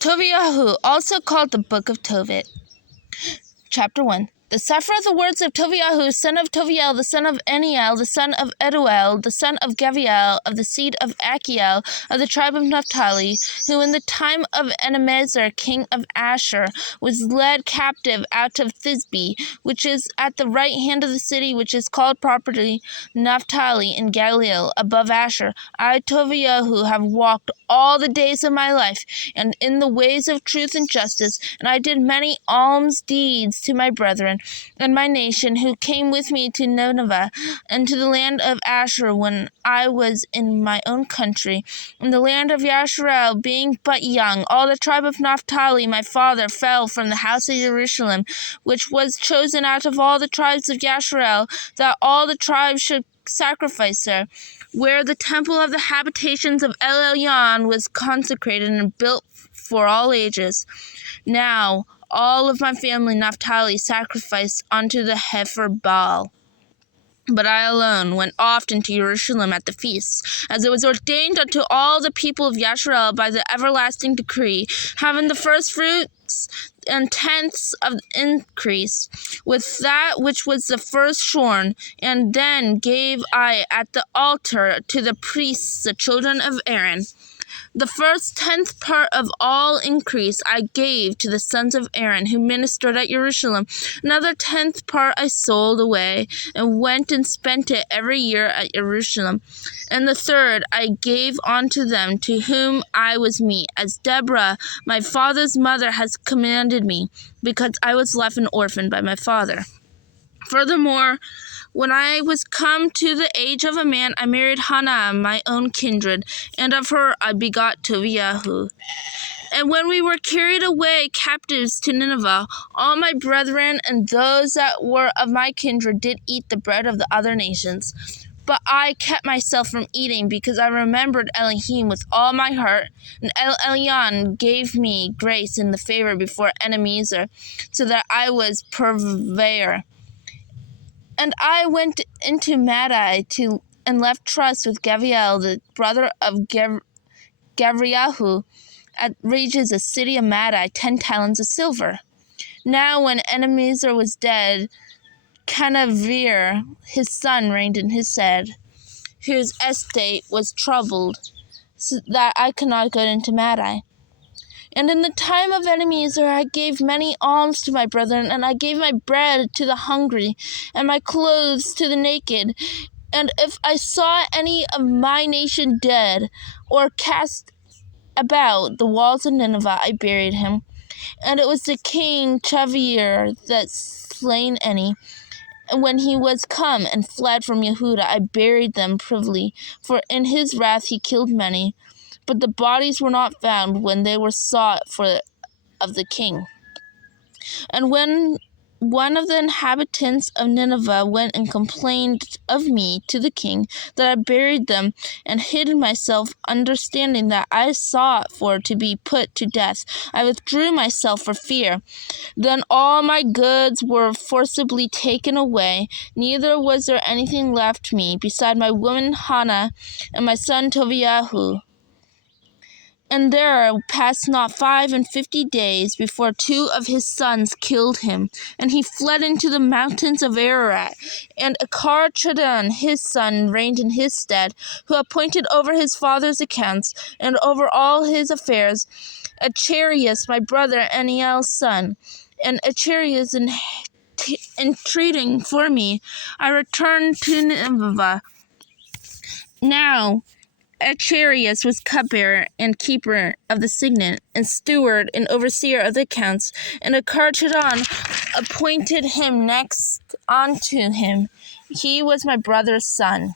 Tobiyahu, also called the Book of Tobit. Chapter 1. The Cepher of the words of Tobiyahu, son of Toviel, the son of Eniel, the son of Eduel, the son of Gaviel, of the seed of Achiel, of the tribe of Naphtali, who in the time of Enemezer, king of Asher, was led captive out of Thisbe, which is at the right hand of the city, which is called properly Naphtali in Galilee, above Asher. I, Tobiyahu, have walked all the days of my life, and in the ways of truth and justice, and I did many alms deeds to my brethren and my nation, who came with me to Nineveh and to the land of Asher when I was in my own country, in the land of Yasharel, being but young. All the tribe of Naphtali, my father, fell from the house of Jerusalem, which was chosen out of all the tribes of Yasharel, that all the tribes should sacrifice there, where the temple of the habitations of El Elyon was consecrated and built for all ages. Now all of my family Naphtali sacrificed unto the heifer Baal. But I alone went often to Jerusalem at the feasts, as it was ordained unto all the people of Yasharel by the everlasting decree, having the first fruits and tenths of increase, with that which was the first shorn. And then gave I at the altar to the priests, the children of Aaron. The first 10th part of all increase I gave to the sons of Aaron, who ministered at Jerusalem. Another 10th part I sold away, and went and spent it every year at Jerusalem. And the third I gave unto them to whom I was meet, as Deborah my father's mother has commanded me, because I was left an orphan by my father. Furthermore, when I was come to the age of a man, I married Hannah, my own kindred, and of her I begot Tobiyahu. And when we were carried away captives to Nineveh, all my brethren and those that were of my kindred did eat the bread of the other nations. But I kept myself from eating, because I remembered Elohim with all my heart, and El Elyon gave me grace in the favor before Enemezer, so that I was purveyor. And I went into Madai and left trust with Gaviel, the brother of Gavriyahu, at Rages, a city of Madai, 10 talents of silver. Now when Enemezer was dead, Canavir, his son, reigned in his stead, whose estate was troubled, so that I could not go into Madai. And in the time of Enemezer I gave many alms to my brethren, and I gave my bread to the hungry, and my clothes to the naked. And if I saw any of my nation dead, or cast about the walls of Nineveh, I buried him. And it was the king Cepher that slain any. And when he was come and fled from Yehuda, I buried them privily, for in his wrath he killed many. But the bodies were not found when they were sought for of the king. And when one of the inhabitants of Nineveh went and complained of me to the king, that I buried them and hid myself, understanding that I sought for to be put to death, I withdrew myself for fear. Then all my goods were forcibly taken away, neither was there anything left me, beside my woman Hannah and my son Tobiyahu. And there passed not 55 days before 2 of his sons killed him, and he fled into the mountains of Ararat. And Achar-Chadon, his son, reigned in his stead, who appointed over his father's accounts, and over all his affairs, Acharias, my brother Eniel's son. And Acharias entreating for me, I returned to Nineveh. Now Acharias was cupbearer and keeper of the signet, and steward and overseer of the accounts, and Achar-Chadon appointed him next unto him. He was my brother's son.